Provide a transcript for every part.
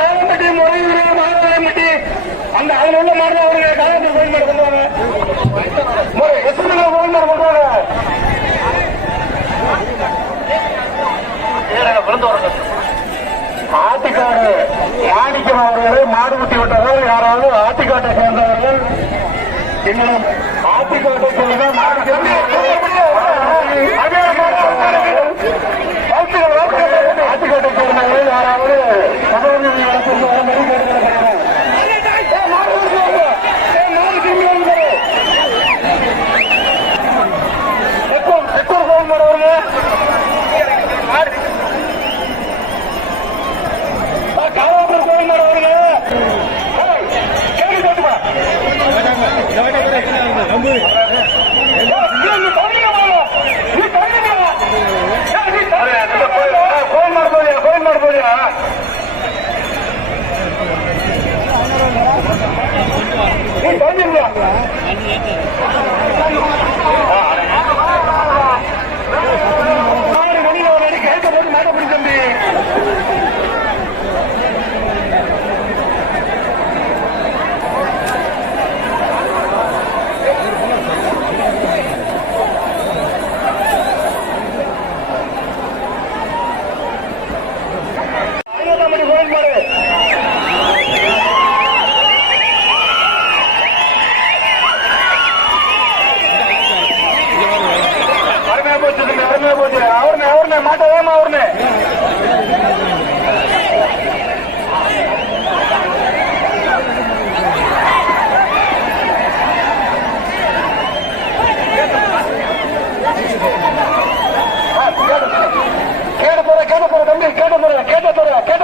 ஆலம்பட்டி முறையூர் மாவட்டம்பட்டி அந்த அதுல உள்ள மாதிரி அவருங்க காலத்தில் கோயில் மாதிரி கொண்டு வாங்க எத்தனை கோயில் மாடு கொண்டு வாங்க ஆத்திக்காடு மாணிக்கம் அவர்களை மாடு குத்தி விட்டவர்கள் யாராவது ஆத்திக்காட்டை சேர்ந்தவர்கள். இன்னும் ஆத்திக்காட்டை சொல்லுங்க மாணிக்கம் ஆத்திக்காட்டை சேர்ந்தவர்கள் யாராவது தமிழக நடத்தும் வர மாதிரி கேட்டுக்கிறேன் por la calle.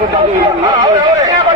这个角度好好好嘞